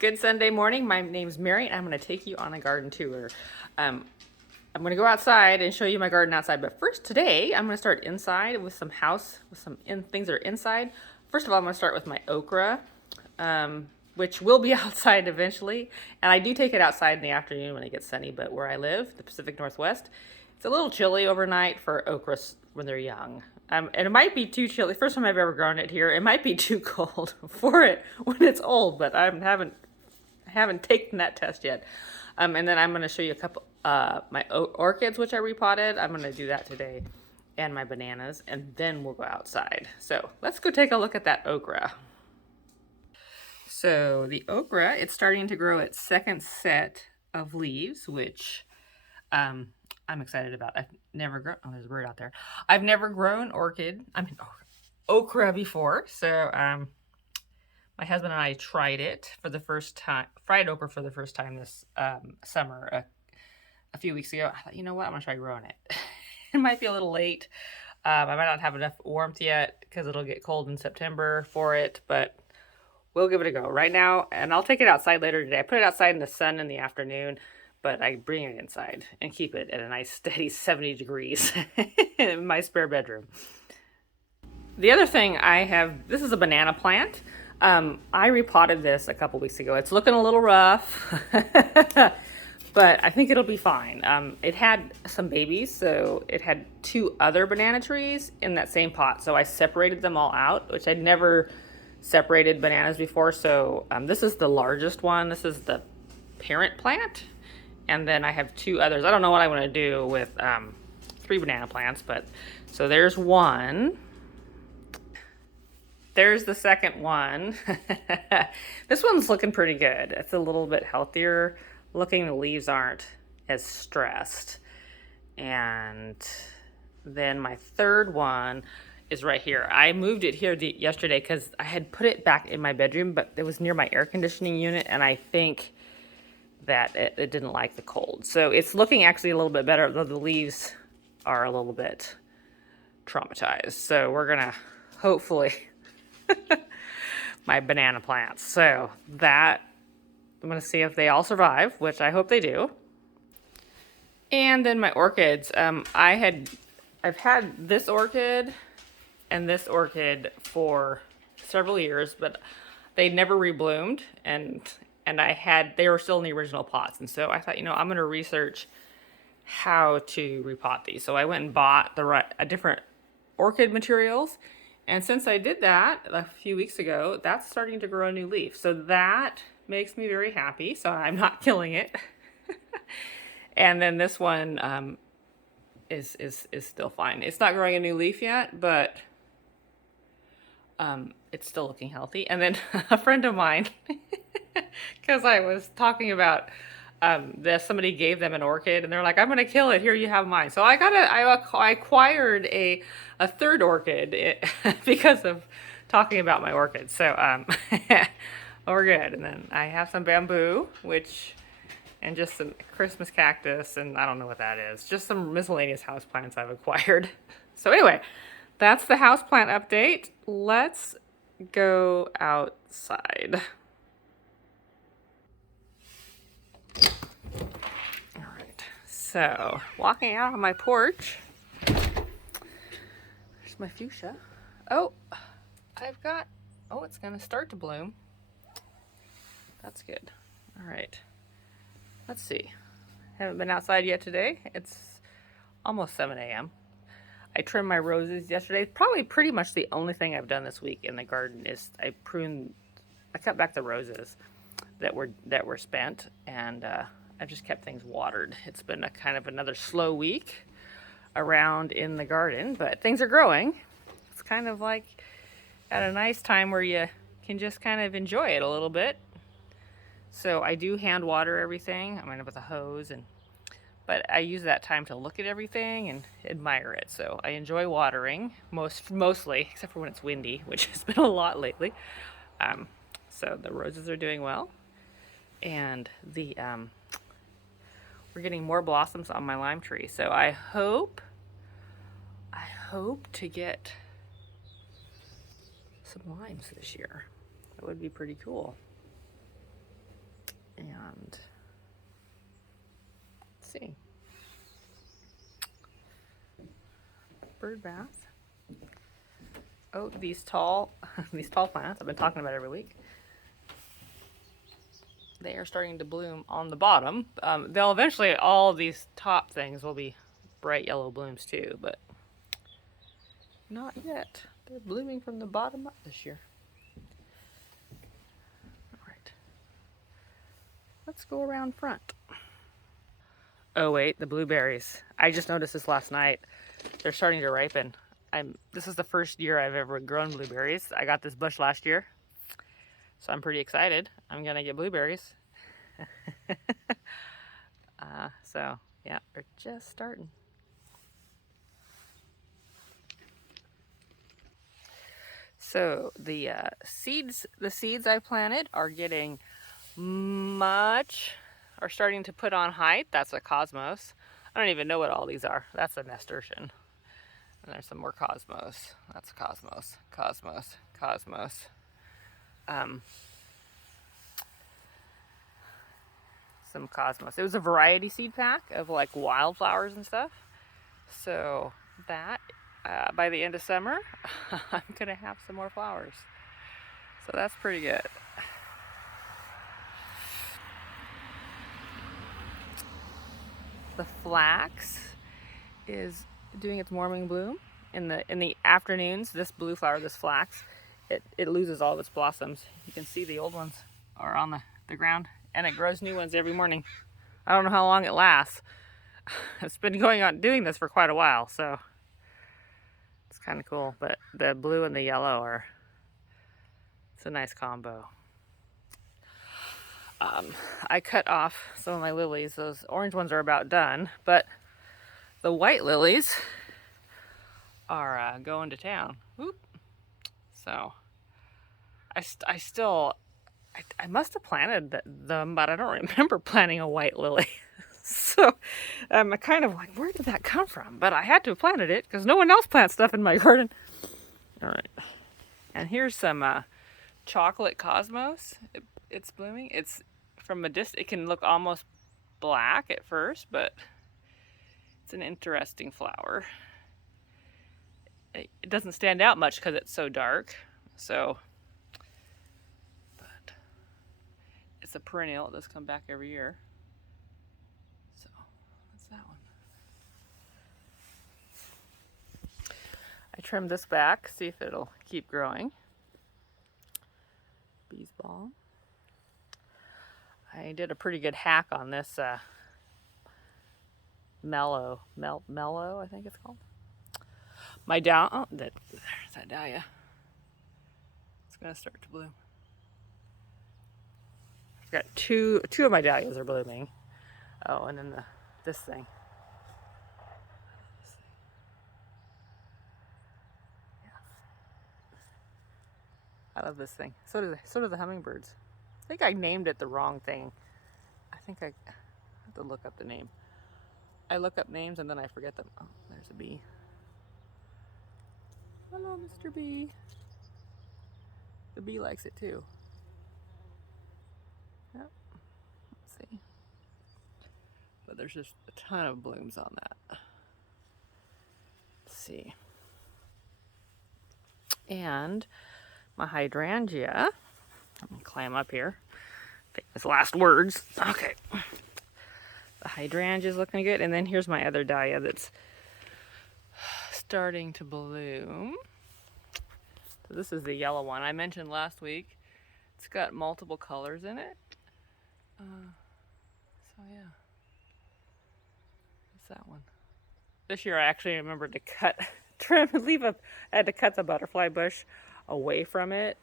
Good Sunday morning. My name's Mary, and I'm going to take you on a garden tour. I'm going to go outside and show you my garden outside. But first, today, I'm going to start inside with some things that are inside. First of all, I'm going to start with my okra, which will be outside eventually. And I do take it outside in the afternoon when it gets sunny. But where I live, the Pacific Northwest, it's a little chilly overnight for okras when they're young. And it might be too chilly. First time I've ever grown it here. It might be too cold for it when it's old, but I haven't taken that test yet. And then I'm going to show you a couple my orchids, which I repotted. I'm going to do that today, and my bananas, and then we'll go outside. So let's go take a look at that okra. So the okra, it's starting to grow its second set of leaves, which I'm excited about. I've never grown. Oh, there's a bird out there. I've never grown okra before, so my husband and I tried it for the first time, fried okra for the first time this summer, a few weeks ago. I thought, you know what, I'm gonna try growing it. It might be a little late. I might not have enough warmth yet because it'll get cold in September for it, but we'll give it a go right now. And I'll take it outside later today. I put it outside in the sun in the afternoon, but I bring it inside and keep it at a nice steady 70 degrees in my spare bedroom. The other thing I have, this is a banana plant. I repotted this a couple weeks ago. It's looking a little rough, but I think it'll be fine. It had some babies, so it had 2 other banana trees in that same pot. So I separated them all out, which I'd never separated bananas before. So this is the largest one. This is the parent plant. And then I have 2 others. I don't know what I want to do with 3 banana plants, but so there's one. There's the second one. This one's looking pretty good. It's a little bit healthier looking. The leaves aren't as stressed. And then my third one is right here. I moved it here yesterday because I had put it back in my bedroom, but it was near my air conditioning unit, and I think that it didn't like the cold. So it's looking actually a little bit better, though the leaves are a little bit traumatized. So we're gonna hopefully my banana plants. So that, I'm going to see if they all survive, which I hope they do. And then my orchids. I've had this orchid and this orchid for several years, but they never rebloomed, and they were still in the original pots. And so I thought, I'm going to research how to repot these. So I went and bought different orchid materials. And since I did that a few weeks ago, that's starting to grow a new leaf. So that makes me very happy. So I'm not killing it. And then this one is still fine. It's not growing a new leaf yet, but it's still looking healthy. And then a friend of mine, because I was talking about somebody gave them an orchid, and they're like, I'm gonna kill it, here you have mine. So I acquired a third orchid because of talking about my orchids. So we're good. And then I have some bamboo, and just some Christmas cactus, and I don't know what that is, just some miscellaneous houseplants I've acquired. So anyway, that's the houseplant update. Let's go outside. So, walking out on my porch, there's my fuchsia. Oh, it's gonna start to bloom. That's good. All right, let's see. Haven't been outside yet today. It's almost 7 a.m. I trimmed my roses yesterday. Probably pretty much the only thing I've done this week in the garden is I cut back the roses that were spent, and I've just kept things watered. It's been a kind of another slow week around in the garden, but things are growing. It's kind of like at a nice time where you can just kind of enjoy it a little bit. So I do hand water everything. I'm with a hose, but I use that time to look at everything and admire it. So I enjoy watering mostly, except for when it's windy, which has been a lot lately. So the roses are doing well, and we're getting more blossoms on my lime tree. So I hope to get some limes this year. That would be pretty cool. And let's see. Bird bath. Oh, these tall plants I've been talking about every week. They are starting to bloom on the bottom. They'll eventually, all these top things will be bright yellow blooms too, but not yet. They're blooming from the bottom up this year. All right. Let's go around front. Oh wait, the blueberries. I just noticed this last night. They're starting to ripen. This is the first year I've ever grown blueberries. I got this bush last year, so I'm pretty excited. I'm gonna get blueberries. So yeah, they're just starting. So the seeds I planted are getting are starting to put on height. That's a cosmos. I don't even know what all these are. That's a nasturtium. And there's some more cosmos. That's cosmos, cosmos, cosmos. Some cosmos. It was a variety seed pack of like wildflowers and stuff. So that by the end of summer, I'm gonna have some more flowers. So that's pretty good. The flax is doing its morning bloom. In the afternoons, this blue flower, this flax, it loses all of its blossoms. You can see the old ones are on the ground, and it grows new ones every morning. I don't know how long it lasts. It's been doing this for quite a while, so it's kind of cool. But the blue and the yellow it's a nice combo. I cut off some of my lilies. Those orange ones are about done, but the white lilies are going to town. Whoop. So I must have planted them, but I don't remember planting a white lily. So I'm kind of like, where did that come from? But I had to have planted it because no one else plants stuff in my garden. All right. And here's some chocolate cosmos. It's blooming. It's from a distance. It can look almost black at first, but it's an interesting flower. It doesn't stand out much because it's so dark. So, but it's a perennial. It does come back every year. So that's that one. I trimmed this back, see if it'll keep growing. Bees balm. I did a pretty good hack on this mellow, I think it's called. There's that dahlia. It's gonna start to bloom. I've got two of my dahlias are blooming. Oh, and then this thing. Yeah. I love this thing. So do the hummingbirds. I think I named it the wrong thing. I think I have to look up the name. I look up names and then I forget them. Oh, there's a bee. Hello, Mr. Bee. The bee likes it too. Yep. Let's see. But there's just a ton of blooms on that. Let's see. And my hydrangea. Let me climb up here. Famous last words. Okay. The hydrangea is looking good. And then here's my other dahlia that's starting to bloom. So this is the yellow one I mentioned last week. It's got multiple colors in it. So yeah, that's that one. This year I actually remembered to I had to cut the butterfly bush away from it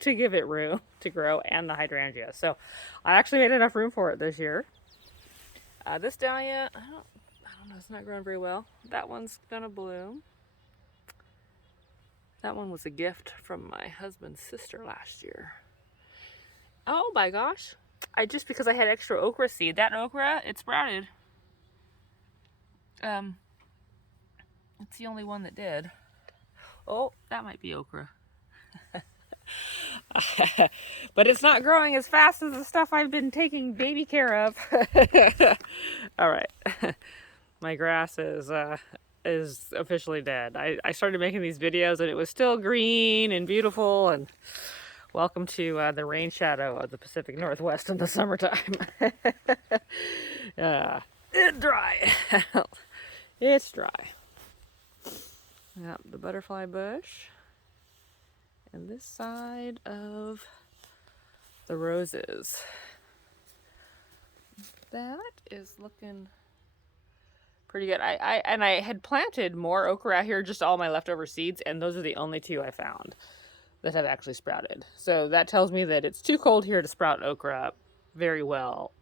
to give it room to grow, and the hydrangea. So I actually made enough room for it this year. This dahlia, I don't know, it's not growing very well. That one's gonna bloom. That one was a gift from my husband's sister last year. Oh my gosh. Because I had extra okra seed. That okra, it sprouted. It's the only one that did. Oh, that might be okra. But it's not growing as fast as the stuff I've been taking baby care of. All right. My grass is officially dead. I started making these videos and it was still green and beautiful, and welcome to the rain shadow of the Pacific Northwest in the summertime. It's dry. It's dry. Yep, the butterfly bush. And this side of the roses. That is looking pretty good. I had planted more okra out here, just all my leftover seeds, and those are the only two I found that have actually sprouted. So that tells me that it's too cold here to sprout okra up very well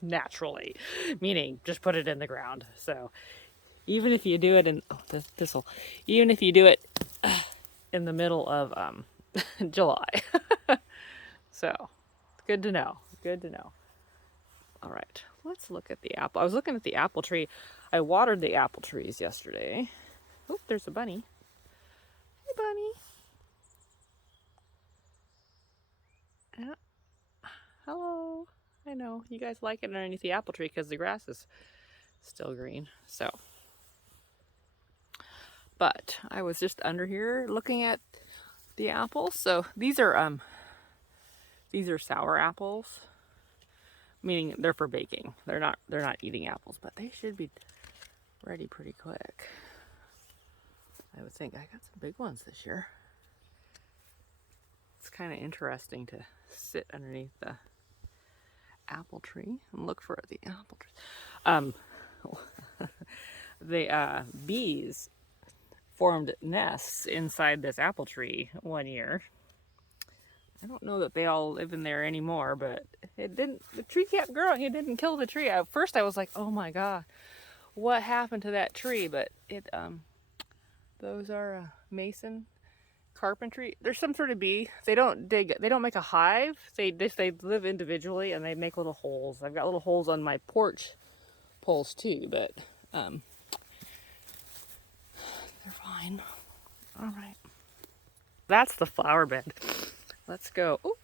naturally, meaning just put it in the ground. So even if you do it in this'll, even if you do it in the middle of July. So good to know. Good to know. All right, let's look at the apple. I was looking at the apple tree. I watered the apple trees yesterday. Oh, there's a bunny. Hey, bunny. Hello. I know you guys like it underneath the apple tree because the grass is still green. So, but I was just under here looking at the apples. So these are sour apples, meaning they're for baking. They're not eating apples, but they should be ready pretty quick. I would think. I got some big ones this year. It's kind of interesting to sit underneath the apple tree and look for the apple tree. The bees formed nests inside this apple tree one year. I don't know that they all live in there anymore, but the tree kept growing. It didn't kill the tree. At first I was like, oh my God, what happened to that tree? But those are mason carpentry. There's some sort of bee. They don't make a hive. They live individually and they make little holes. I've got little holes on my porch poles too, but they're fine. All right. That's the flower bed. Let's go. Oh,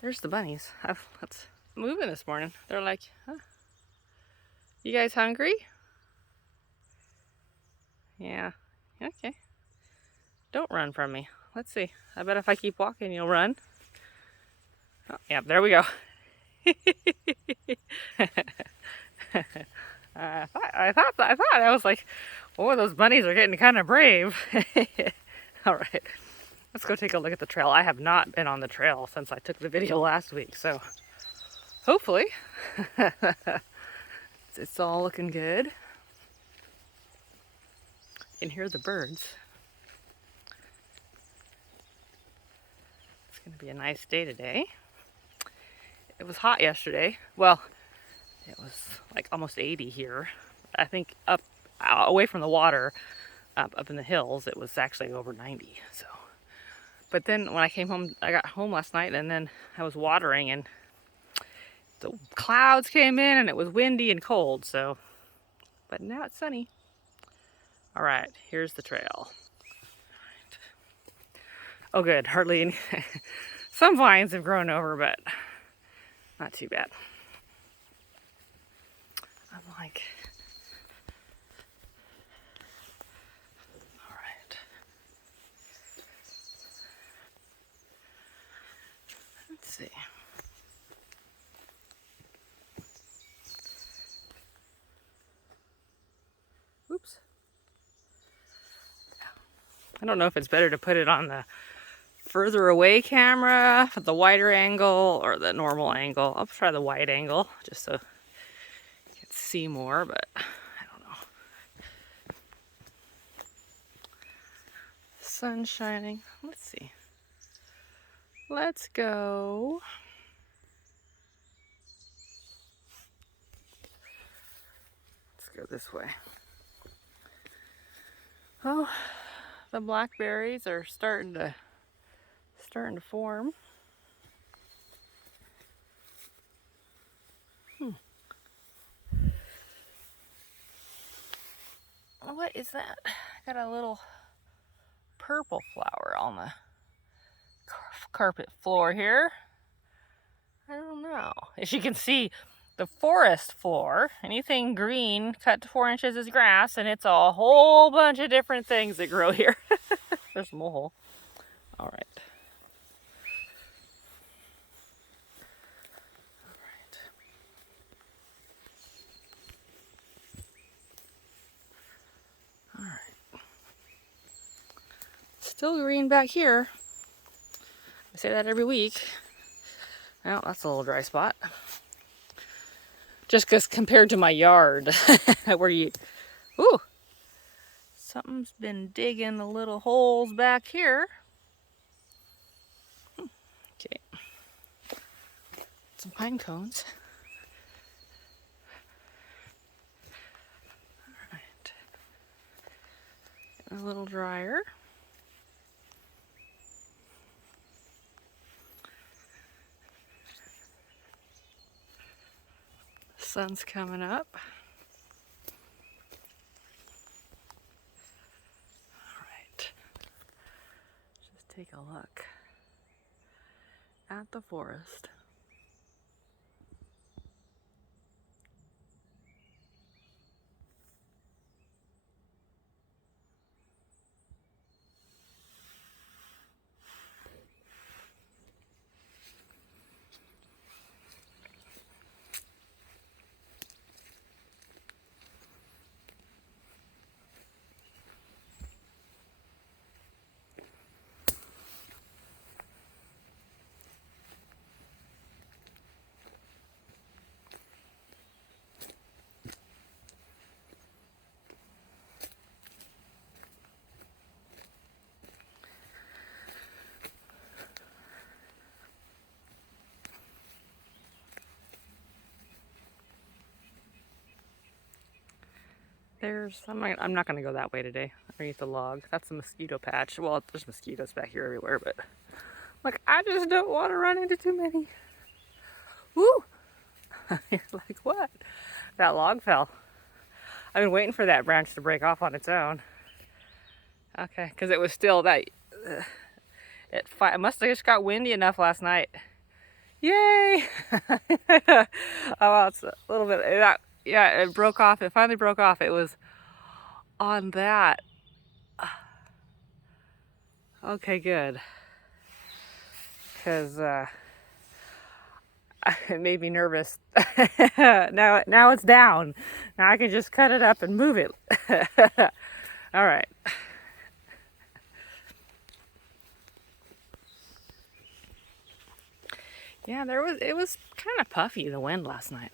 there's the bunnies. Let's moving this morning. They're like, huh? You guys hungry? Yeah. Okay. Don't run from me. Let's see. I bet if I keep walking, you'll run. Oh, yeah, there we go. I was like, oh, those bunnies are getting kind of brave. All right, let's go take a look at the trail. I have not been on the trail since I took the video last week, so hopefully it's all looking good. You can hear the birds. It's going to be a nice day today. It was hot yesterday. Well, it was like almost 80 here. I think up away from the water, up in the hills, it was actually over 90. So, but then when I got home last night, and then I was watering, and the clouds came in, and it was windy and cold. So, but now it's sunny. All right, here's the trail. Right. Oh, good. Hardly any. Some vines have grown over, but not too bad. I'm like, all right. Let's see. Oops. I don't know if it's better to put it on the further away camera, the wider angle, or the normal angle. I'll try the wide angle just so you can see more, but I don't know. Sun shining. Let's see. Let's go. Let's go this way. Oh, the blackberries are starting to form. What is that? Got a little purple flower on the carpet floor here. I don't know. As you can see, the forest floor, anything green cut to 4 inches is grass, and it's a whole bunch of different things that grow here. There's a mole. All right. All right. Still green back here. I say that every week. Well, that's a little dry spot. Just because compared to my yard, where you, ooh, something's been digging the little holes back here. Okay. Some pine cones. All right. Getting a little drier. Sun's coming up. All right. Just take a look at the forest. I'm not going to go that way today, underneath the log. That's a mosquito patch. Well, there's mosquitoes back here everywhere, but like, I just don't want to run into too many. Woo! You're like, what? That log fell. I've been waiting for that branch to break off on its own. Okay, because it was still that, it must have just got windy enough last night. Yay! Oh, well, it's a little bit, yeah, it broke off. It finally broke off. It was on that. Okay, good. Because it made me nervous. Now it's down. Now I can just cut it up and move it. All right. Yeah, it was kind of puffy, the wind last night,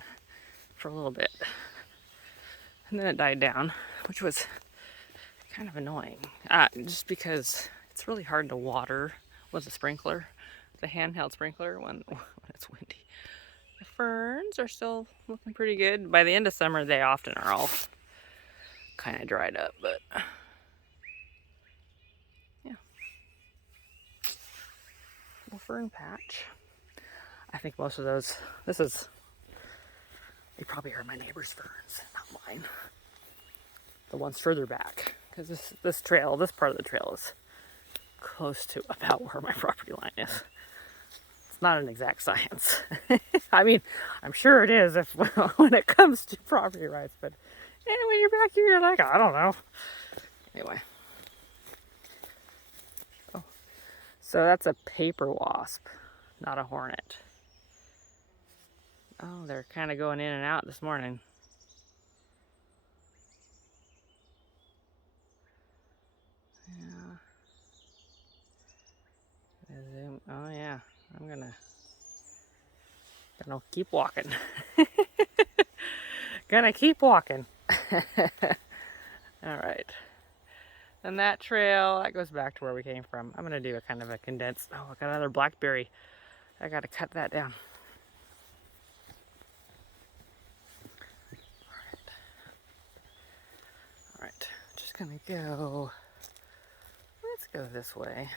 for a little bit. And then it died down, which was kind of annoying. Just because it's really hard to water with a sprinkler, the handheld sprinkler, when it's windy. The ferns are still looking pretty good. By the end of summer, they often are all kind of dried up, but yeah. Little fern patch. I think most of those, they probably are my neighbor's ferns, not mine. The ones further back, because this part of the trail is close to about where my property line is. It's not an exact science. I mean, I'm sure it is when it comes to property rights, but when you're back here, you're like, I don't know. Anyway. Oh, so that's a paper wasp, not a hornet. Oh, they're kind of going in and out this morning. Yeah. Zoom. Oh yeah, I'm gonna keep walking. Gonna keep walking. All right. And that trail, that goes back to where we came from. I'm gonna do a kind of a condensed. Oh, I got another blackberry. I gotta cut that down. All right. Just gonna go. Let's go this way.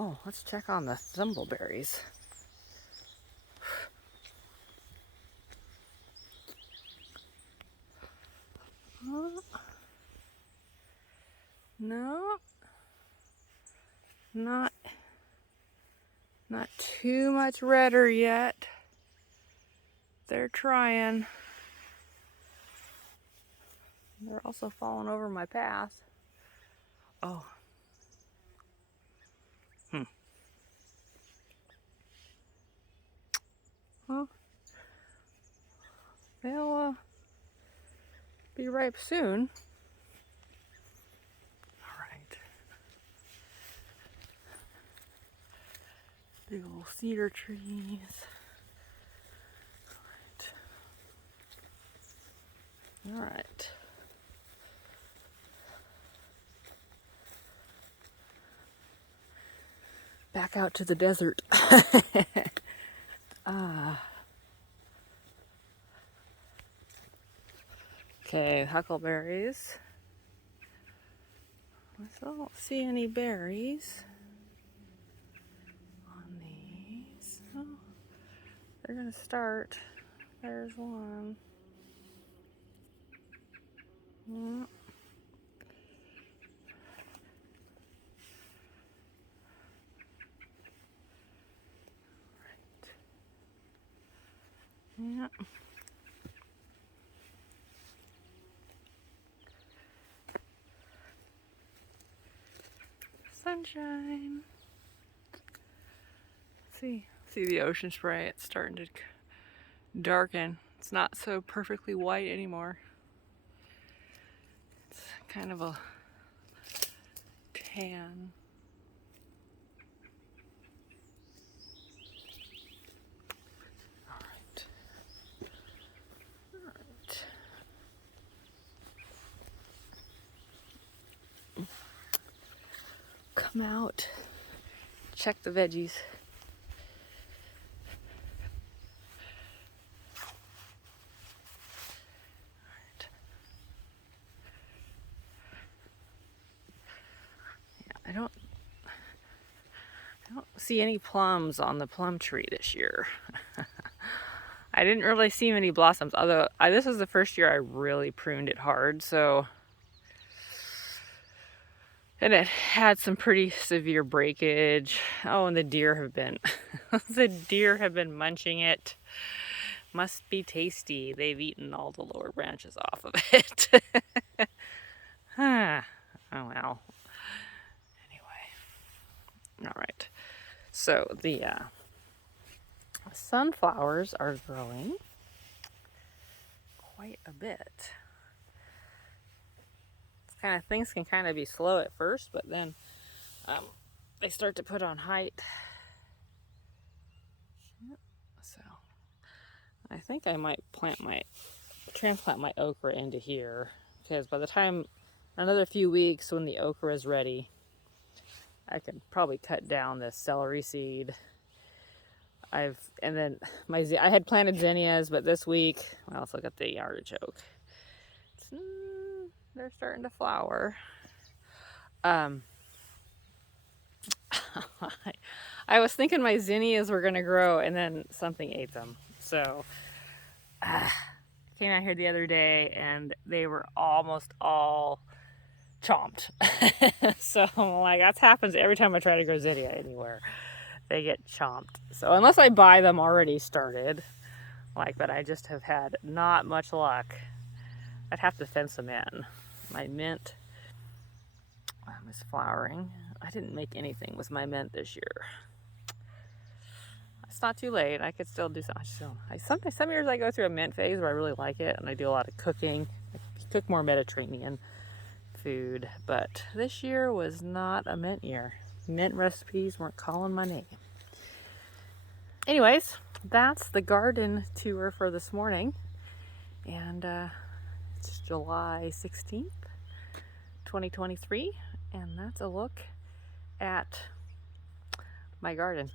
Oh, let's check on the Jumbleberries. No, not too much redder yet. They're trying. They're also falling over my path. Oh. Well, they'll be ripe soon. All right. Big old cedar trees. All right. Back out to the desert. Okay, huckleberries. I still don't see any berries on these. Oh, they're gonna start. There's one. Mm. Yeah. Sunshine. See the ocean spray. It's starting to darken. It's not so perfectly white anymore. It's kind of a tan. All right. Come out, check the veggies. I don't see any plums on the plum tree this year. I didn't really see many blossoms, although this was the first year I really pruned it hard, so. And it had some pretty severe breakage. Oh, and the deer have been, munching it. Must be tasty. They've eaten all the lower branches off of it. Oh well. Anyway. All right. So the sunflowers are growing quite a bit. Things can kind of be slow at first, but then they start to put on height. So I think I might transplant my okra into here, because by the time another few weeks when the okra is ready, I could probably cut down this celery seed. I had planted zinnias, but this week, well, let's look at the artichoke. They're starting to flower. I was thinking my zinnias were gonna grow, and then something ate them. So came out here the other day, and they were almost all chomped. So like that happens every time I try to grow zinnia anywhere. They get chomped. So unless I buy them already started, but I just have had not much luck. I'd have to fence them in. My mint is flowering. I didn't make anything with my mint this year. It's not too late. I could still do something. Some years I go through a mint phase where I really like it, and I do a lot of cooking. I cook more Mediterranean food, but this year was not a mint year. Mint recipes weren't calling my name. Anyways, that's the garden tour for this morning, and it's July 16th, 2023, and that's a look at my garden.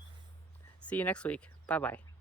See you next week. Bye-bye.